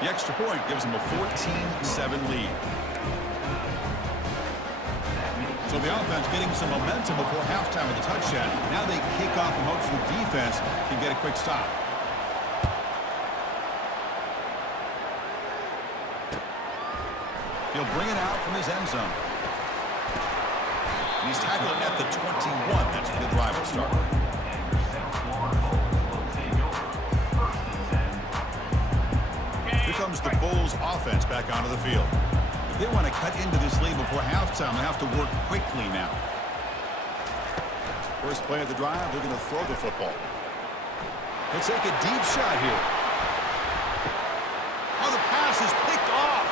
The extra point gives them a 14-7 lead. So the offense getting some momentum before halftime with a touchdown. Now they kick off and hopes the defense can get a quick stop. He'll bring it out from his end zone. And he's tackled at the 21. That's where the drive will start. Here comes the Bulls offense back onto the field. If they want to cut into this lead before halftime, they have to work quickly now. First play of the drive, they're going to throw the football. He'll take a deep shot here. Oh, the pass is picked off.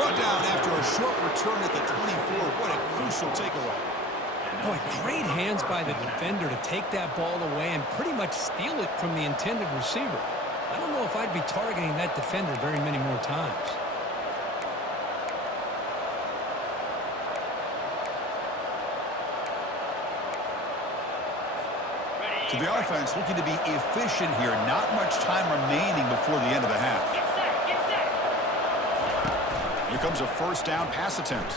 Brought down after a short return at the 24. What a crucial takeaway. Boy, great hands by the defender to take that ball away and pretty much steal it from the intended receiver. I don't know if I'd be targeting that defender very many more times. So the offense looking to be efficient here. Not much time remaining before the end of the half. Here comes a first down pass attempt.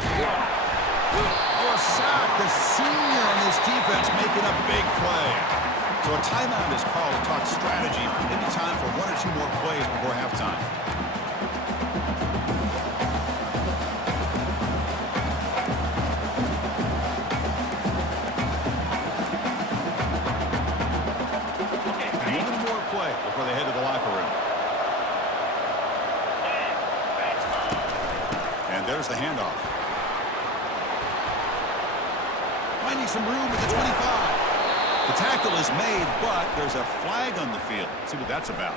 Oh, a sack. The senior on this defense making a big play. So a timeout is called to talk strategy. Maybe time for one or two more plays before halftime. One more play before they head to the locker room. And there's the handoff. Finding some room at the 25. The tackle is made, but there's a flag on the field. Let's see what that's about.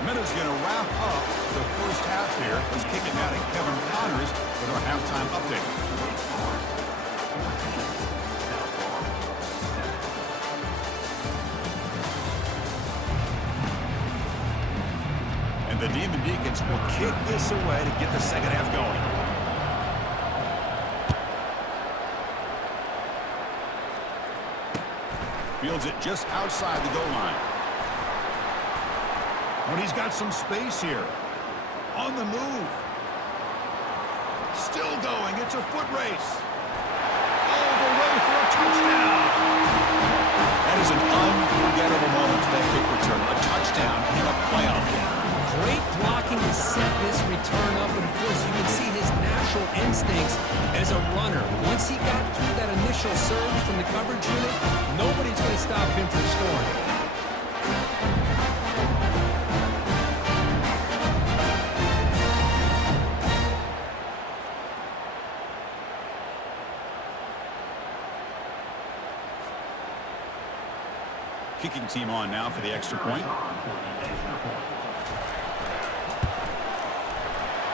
The minute's going to wrap up the first half here. Let's kick it down to Kevin Connors with our halftime update. And the Demon Deacons will kick this away to get the second half going. Fields it just outside the goal line. And he's got some space here. On the move. Still going. It's a foot race. All the way for a touchdown. That is an unforgettable moment for that kick return. A touchdown in a playoff game. Great blocking to set this return up, and of course you can see his natural instincts as a runner. Once he got through that initial surge from the coverage unit, nobody's going to stop him from scoring. Kicking team on now for the extra point.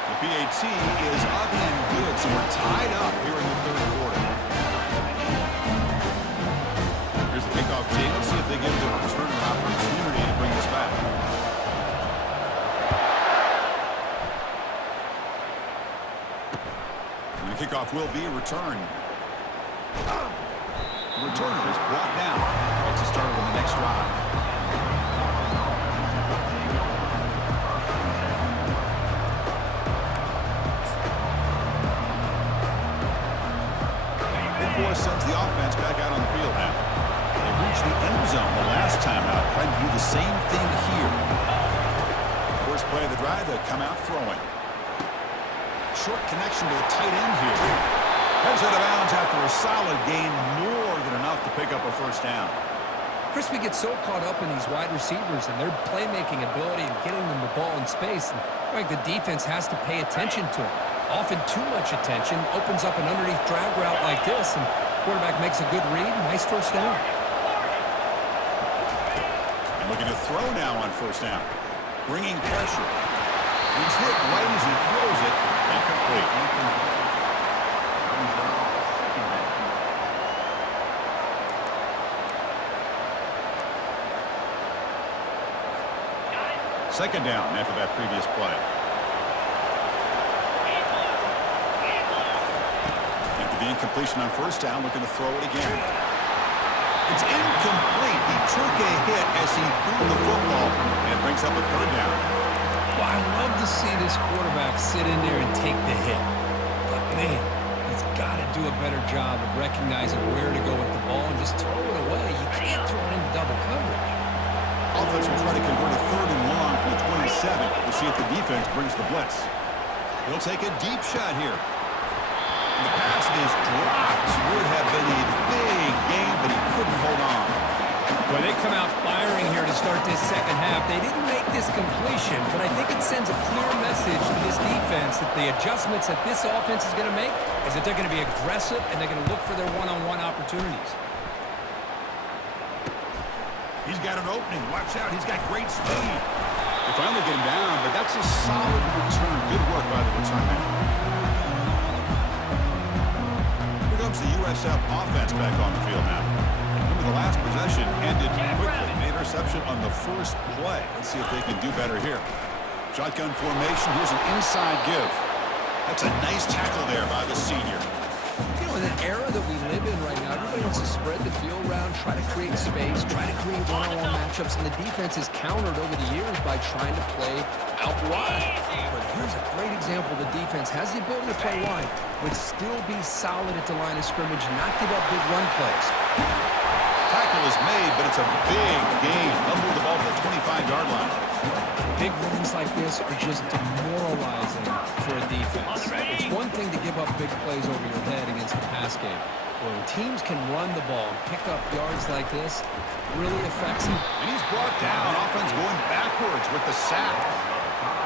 The PAT is up and good, so we're tied up here in the third quarter. Here's the kickoff team. Let's see if they give the return an opportunity to bring this back. And the kickoff will be a return. The returner is brought down. That's the start of the next drive. Sends the offense back out on the field now. They reached the end zone the last time out, trying to do the same thing here. First play of the drive, they come out throwing. Short connection to the tight end here. Heads out of bounds after a solid gain, more than enough to pick up a first down. Chris, we get so caught up in these wide receivers and their playmaking ability and getting them the ball in space. And like the defense has to pay attention to it. Often too much attention opens up an underneath drag route like this, and quarterback makes a good read. Nice first down. And looking to throw now on first down. Bringing pressure. He's hit right as he throws it. Incomplete. Second down after that previous play. After the incompletion on first down, looking to throw it again. It's incomplete. He took a hit as he threw the football and brings up a third down. Well, I love to see this quarterback sit in there and take the hit. But, man, he's got to do a better job of recognizing where to go with the ball and just throw it away. You can't throw it into double coverage. Offense will try to convert a 3rd and long from the 27. We'll see if the defense brings the blitz. He'll take a deep shot here. And the pass is dropped. Would have been a big gain, but he couldn't hold on. Well, they come out firing here to start this second half. They didn't make this completion, but I think it sends a clear message to this defense that the adjustments that this offense is going to make is that they're going to be aggressive and they're going to look for their one-on-one opportunities. He's got an opening. Watch out. He's got great speed. They finally get him down, but that's a solid return. Good work by the return man. Here comes the USF offense back on the field now. Remember, the last possession ended quickly. An interception on the first play. Let's see if they can do better here. Shotgun formation. Here's an inside give. That's a nice tackle there by the senior. You know, in an era that we live in right now, everybody wants to spread the field around, try to create space, try to create one-on-one matchups, and the defense has countered over the years by trying to play out wide. But here's a great example. The defense has the ability to play wide, but still be solid at the line of scrimmage and not give up big run plays. Tackle is made, but it's a big gain. They'll move the ball to the 25-yard line. Big runs like this are just demoralizing for a defense. It's one thing to give up big plays over your head against the pass game. When teams can run the ball and pick up yards like this, really affects them. And he's brought down. Offense going backwards with the sack.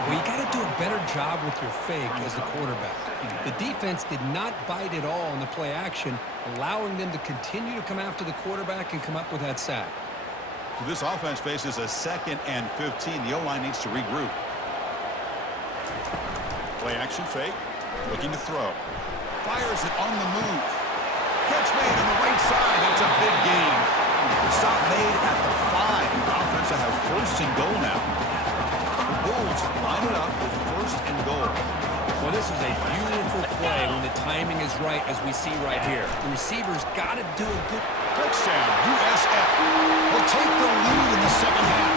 Well, you got to do a better job with your fake as the quarterback. The defense did not bite at all in the play action, allowing them to continue to come after the quarterback and come up with that sack. So this offense faces a 2nd and 15. The O-line needs to regroup. Play action fake. Looking to throw. Fires it on the move. Catch made on the right side. That's a big gain. Stop made at the 5. The offense will have 1st and goal now. The Bulls line it up with 1st and goal. Well, this is a beautiful play when the timing is right, as we see right here. The receiver's got to do a good... Touchdown, USF. Will take the lead in the second half.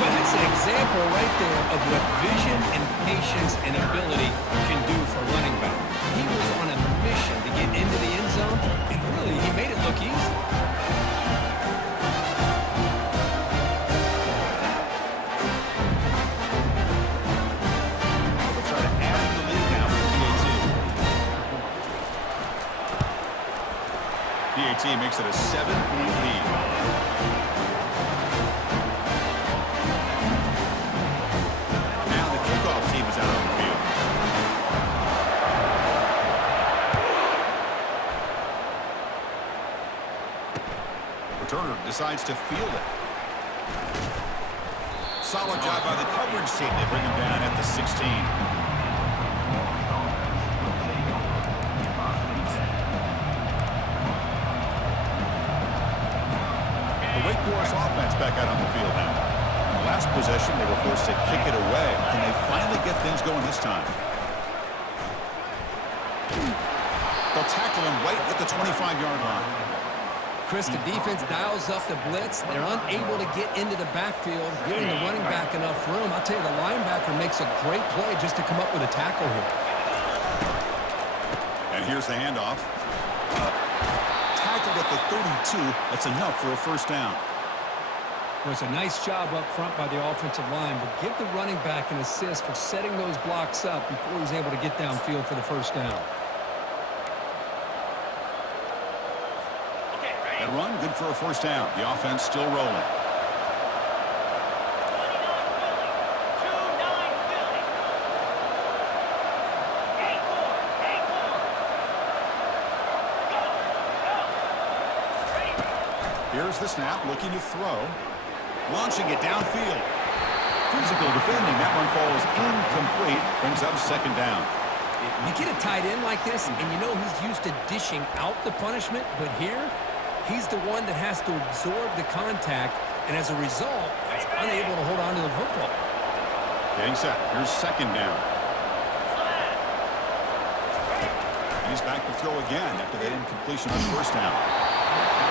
Well, that's an example right there of what vision and patience and ability can do for a running back. He was on a mission to get into the end zone, and really, he made it look easy. They'll try to add the lead now for PAT. PAT makes it a 7-point lead. Now the kickoff team is out on the field. Returner decides to field it. Solid job by the coverage team. They bring him down at the 16. Wake Forest offense back out on the field now. Last possession, they were forced to kick it away. Can they finally get things going this time? They'll tackle him right at the 25-yard line. Chris, the defense dials up the blitz. They're unable to get into the backfield, giving the running back enough room. I'll tell you, the linebacker makes a great play just to come up with a tackle here. And here's the handoff. Tackled at the 32. That's enough for a 1st down. It was a nice job up front by the offensive line, but give the running back an assist for setting those blocks up before he's able to get downfield for the 1st down. That run, good for a 1st down. The offense still rolling. Here's the snap, looking to throw. Launching it downfield. Physical defending. That one falls incomplete. Brings up 2nd down. You get a tight end like this, and you know he's used to dishing out the punishment, but here, he's the one that has to absorb the contact, and as a result, is unable to hold on to the football. Getting set. Here's 2nd down. And he's back to throw again after that incompletion on 1st down.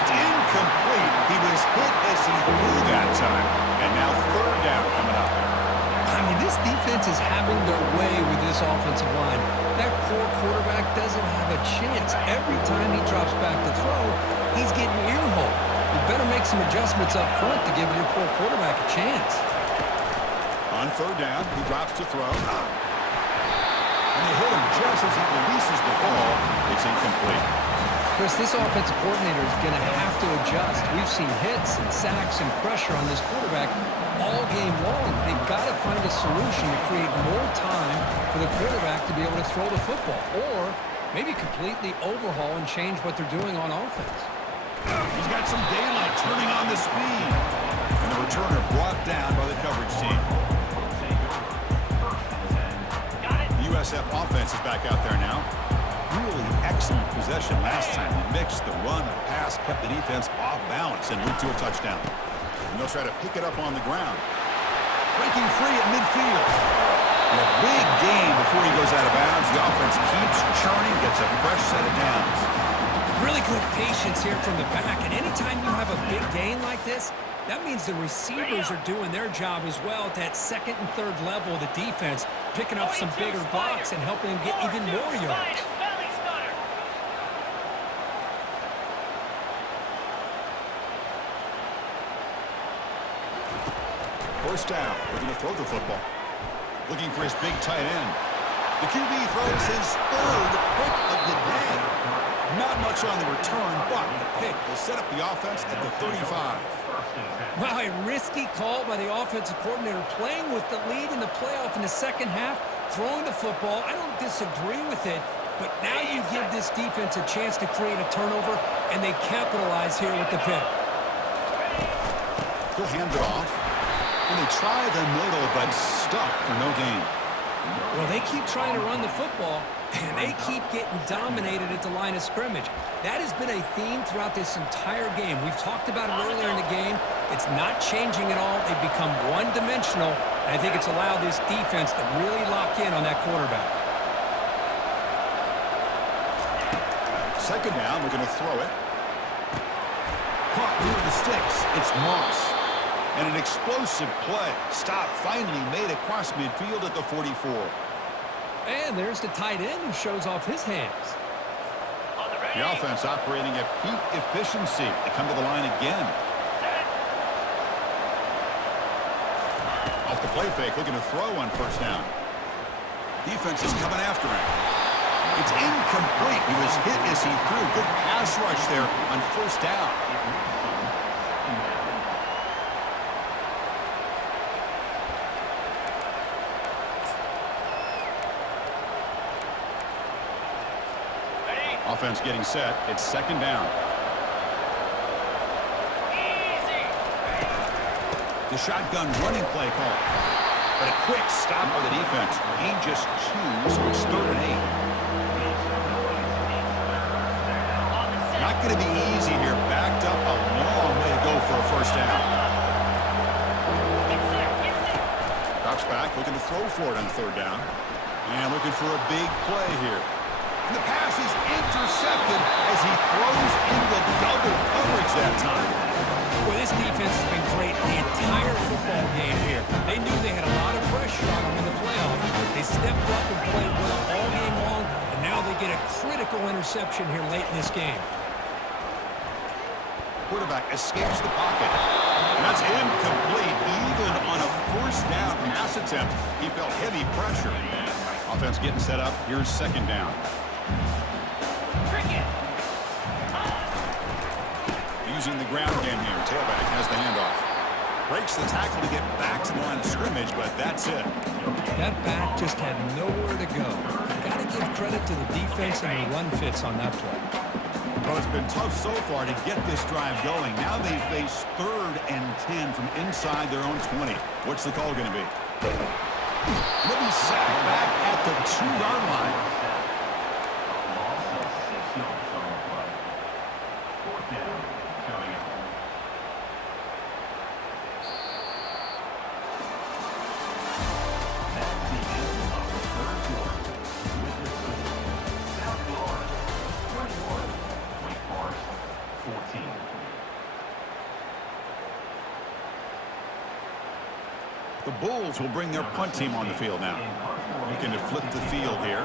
It's incomplete. He was hit as he threw that time. And now third down coming up. I mean, this defense is having their way with this offensive line. That poor quarterback doesn't have a chance. Every time he drops back to throw, he's getting earholed. You better make some adjustments up front to give your poor quarterback a chance. On third down, he drops to throw. And they hit him just as he releases the ball. It's incomplete. Chris, this offensive coordinator is going to have to adjust. We've seen hits and sacks and pressure on this quarterback all game long. They've got to find a solution to create more time for the quarterback to be able to throw the football, or maybe completely overhaul and change what they're doing on offense. He's got some daylight turning on the speed. And the returner brought down by the coverage team. The USF offense is back out there now. Really excellent possession last time. They mixed the run and pass, kept the defense off balance, and moved to a touchdown. And they'll try to pick it up on the ground. Breaking free at midfield. And a big gain before he goes out of bounds. The offense keeps churning, gets a fresh set of downs. Really good patience here from the back, and anytime you have a big gain like this, that means the receivers are doing their job as well at that second and third level of the defense, picking up some bigger blocks and helping them get even more yards. First down, we're going to throw the football. Looking for his big tight end. The QB throws his third pick of the day. Not much on the return, but the pick will set up the offense at the 35. Wow, a risky call by the offensive coordinator, playing with the lead in the playoff in the second half, throwing the football. I don't disagree with it, but now you give this defense a chance to create a turnover, and they capitalize here with the pick. He'll hand it off. And they try the middle, but stuck for no gain. Well, they keep trying to run the football, and they keep getting dominated at the line of scrimmage. That has been a theme throughout this entire game. We've talked about it earlier in the game. It's not changing at all. They've become one-dimensional, and I think it's allowed this defense to really lock in on that quarterback. Second down, we're going to throw it. Caught near the sticks. It's Moss. And an explosive play. Stop finally made across midfield at the 44. And there's the tight end who shows off his hands. The offense operating at peak efficiency. They come to the line again. Off the play fake, looking to throw on first down. Defense is coming after him. It's incomplete. He was hit as he threw. Good pass rush there on first down. Offense getting set. It's second down. The shotgun running play call. But a quick stop by the defense. Gain just 2, so it's third and 8. Not going to be easy here. Backed up a long way to go for a first down. Drops back, looking to throw for it on third down. And looking for a big play here. And the pass is intercepted as he throws into double coverage that time. Well, this defense has been great the entire football game here. They knew they had a lot of pressure on them in the playoffs. They stepped up and played well all game long, and now they get a critical interception here late in this game. Quarterback escapes the pocket. That's incomplete. Even on a first down pass attempt, he felt heavy pressure. Offense getting set up. Here's second down. Using the ground game here. Tailback has the handoff. Breaks the tackle to get back to the line of scrimmage, but that's it. That back just had nowhere to go. Got to give credit to the defense and the run fits on that play. Well, it's been tough so far to get this drive going. Now they face 3rd and 10 from inside their own 20. What's the call going to be? They'll be sacked back at the 2-yard line. The Bulls will bring their punt team on the field now. Looking to flip the field here.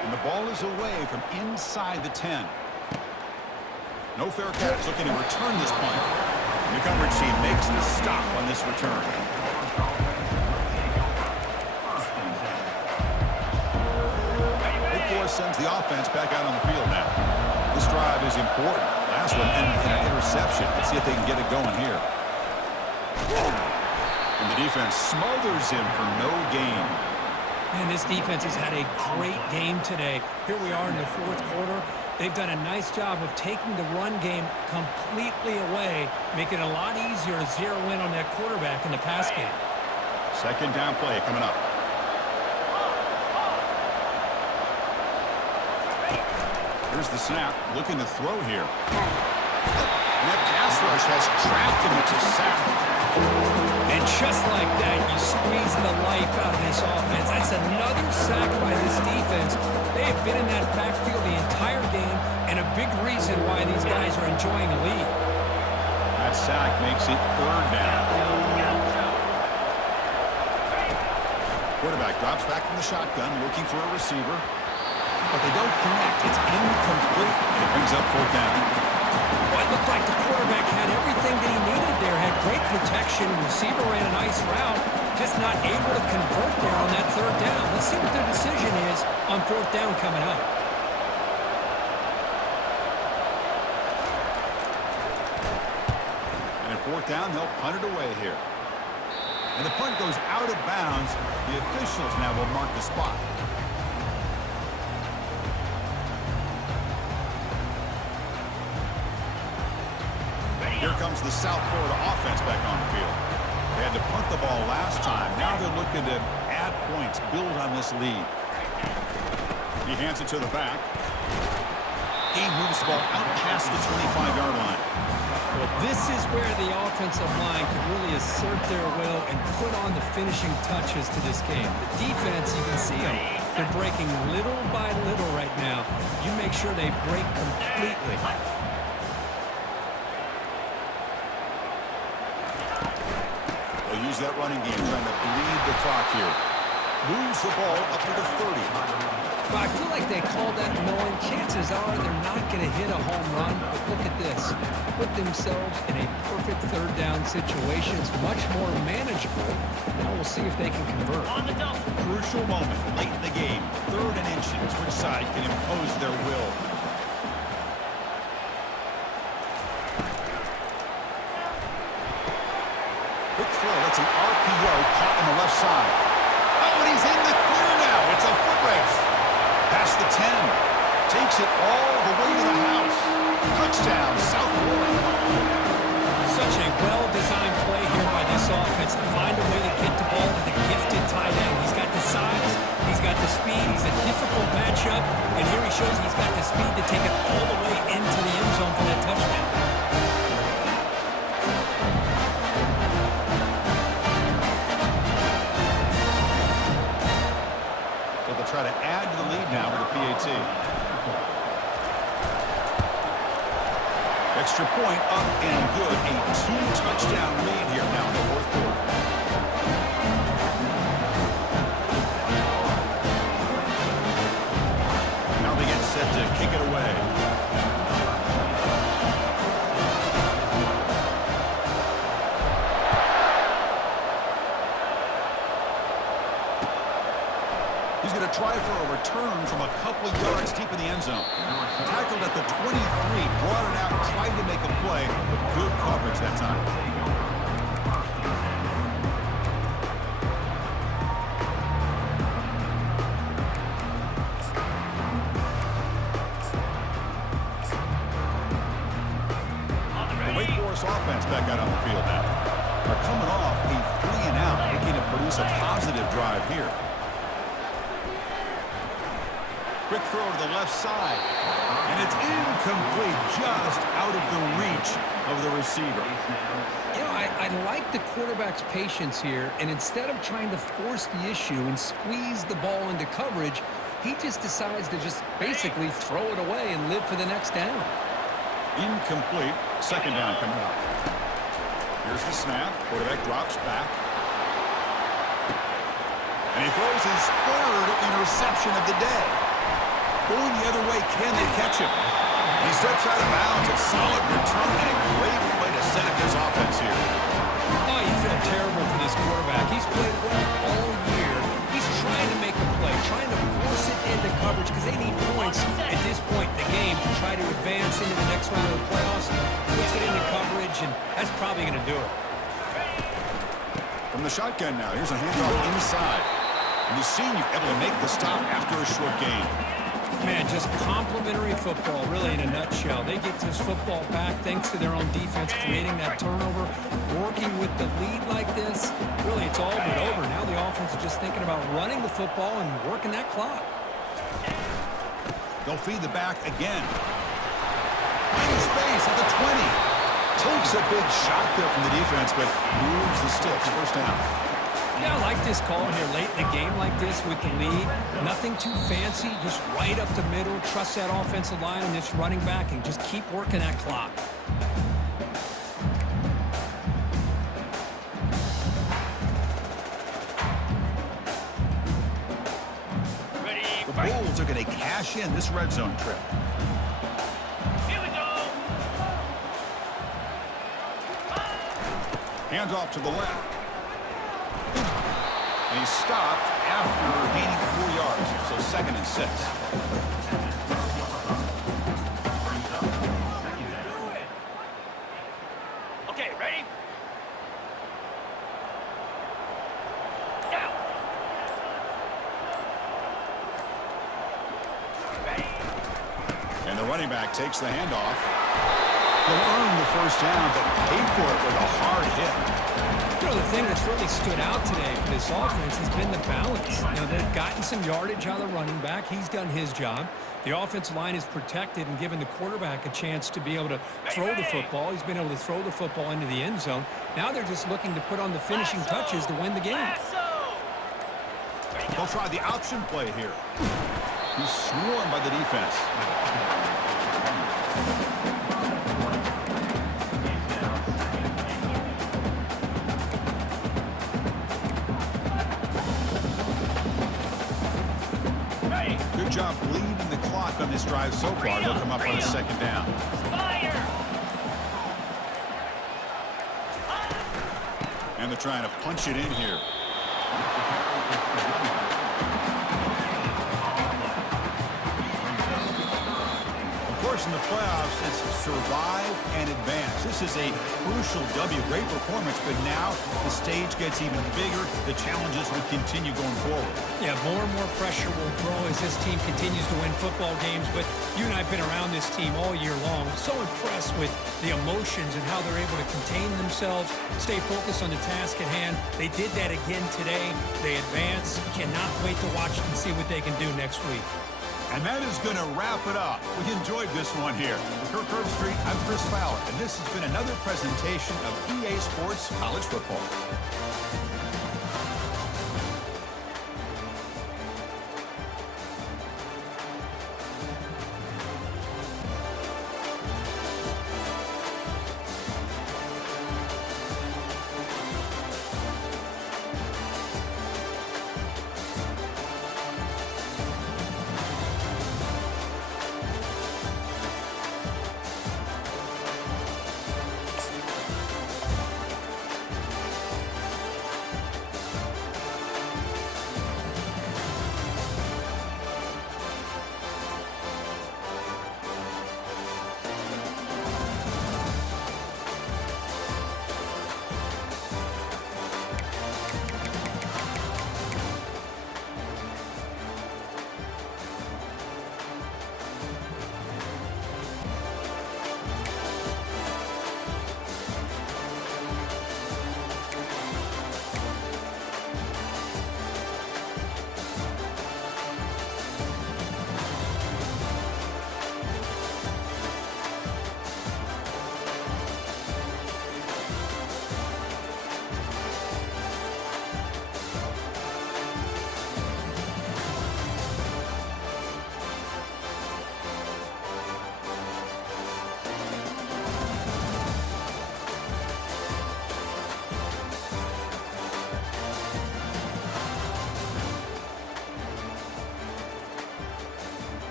And the ball is away from inside the 10. No fair catch, looking to return this punt. And the coverage team makes the stop on this return. Wake Forest sends the offense back out on the field now. This drive is important. Last one ended with an interception. Let's see if they can get it going here. And the defense smothers him for no gain. Man, this defense has had a great game today. Here we are in the fourth quarter. They've done a nice job of taking the run game completely away, making it a lot easier to zero in on that quarterback in the pass game. Second down play coming up. Here's the snap, looking to throw here. And that pass rush has trapped him into sack. And just like that, you squeeze the life out of this offense. That's another sack by this defense. They have been in that backfield the entire game, and a big reason why these guys are enjoying a lead. That sack makes it third down. Quarterback drops back from the shotgun, looking for a receiver. But they don't connect. It's incomplete, and it brings up fourth down. Well, it looked like the quarterback had everything that he needed there. Had great protection. Receiver ran a nice route. Just not able to convert there on that third down. Let's see what their decision is on fourth down coming up. And at fourth down, they'll punt it away here. And the punt goes out of bounds. The officials now will mark the spot. Here comes the South Florida offense back on the field. They had to punt the ball last time. Now they're looking to add points, build on this lead. He hands it to the back. He moves the ball out past the 25-yard line. Well, this is where the offensive line can really assert their will and put on the finishing touches to this game. The defense, you can see them. They're breaking little by little right now. You make sure they break completely. They'll use that running game, trying to bleed the clock here. Moves the ball up to the 30. But I feel like they called that knowing chances are they're not going to hit a home run. But look at this. Put themselves in a perfect third down situation. It's much more manageable. Now we'll see if they can convert. Crucial moment late in the game. Third and inches. Which side can impose their will? Quick throw. That's an RPO caught on the left side. Oh, and he's in the clear now. It's a foot race. Past the 10. Takes it all the way to the house. Touchdown, South Florida. Such a well-designed play here by this offense to find a way to get the ball to the gifted tight end. He's got the size. He's got the speed. He's a difficult matchup. And here he shows he's got the speed to take it all the way into the end zone for that touchdown. Try to add to the lead now with a PAT. Extra point up and good. A two-touchdown lead here now in the fourth quarter. Now they get set to kick it away. He's going to try for a return from a couple of yards deep in the end zone. Tackled at the 23, brought it out, tried to make a play, but good coverage that time. The Wake Forest offense back out on the field now. They're coming off a 3-and-out, looking to produce a positive drive here. Quick throw to the left side. And it's incomplete, just out of the reach of the receiver. You know, I like the quarterback's patience here, and instead of trying to force the issue and squeeze the ball into coverage, he just decides to just basically throw it away and live for the next down. Incomplete. Second down coming up. Here's the snap. Quarterback drops back. And he throws his third interception of the day. Going the other way, can they catch him? He steps out of bounds. A solid return and a great way to set up his offense here. Oh, you feel terrible for this quarterback. He's played well all year. He's trying to make a play, trying to force it into coverage because they need points at this point in the game to try to advance into the next round of the playoffs. Puts it into coverage, and that's probably going to do it. From the shotgun now, here's a handoff inside. And the senior able to make the stop after a short gain. Man, just complimentary football, really, in a nutshell. They get this football back thanks to their own defense, creating that turnover, working with the lead like this. Really, it's all but over. Now the offense is just thinking about running the football and working that clock. They'll feed the back again. Finding space at the 20. Takes a big shot there from the defense, but moves the sticks. First down. Yeah, I like this call here late in the game like this with the lead. Nothing too fancy, just right up the middle. Trust that offensive line and this running back and just keep working that clock. The Bulls are going to cash in this red zone trip. Here we go. Hands off to the left. And he stopped after gaining 4 yards, so 2nd and 6. Okay, ready? Now. Ready? And the running back takes the handoff. He'll earn the first down, but paid for it with a hard hit. You know, the thing that's really stood out today for this offense has been the balance. You know, they've gotten some yardage out of the running back. He's done his job. The offensive line is protected and given the quarterback a chance to be able to throw the football. He's been able to throw the football into the end zone. Now they're just looking to put on the finishing touches to win the game. They'll try the option play here. He's swarmed by the defense. Good job bleeding the clock on this drive so far. They'll come up on a 2nd down. And they're trying to punch it in here. Of course, in the playoffs, it's survive and advance. This is a crucial W. Great performance, but now the stage gets even bigger. The challenges will continue going forward. Yeah, more and more pressure will grow as this team continues to win football games. But you and I have been around this team all year long. I'm so impressed with the emotions and how they're able to contain themselves, stay focused on the task at hand. They did that again today. They advance. Cannot wait to watch and see what they can do next week. And that is going to wrap it up. We enjoyed this one here. For Kirk Herbstreit, I'm Chris Fowler, and this has been another presentation of EA Sports College Football.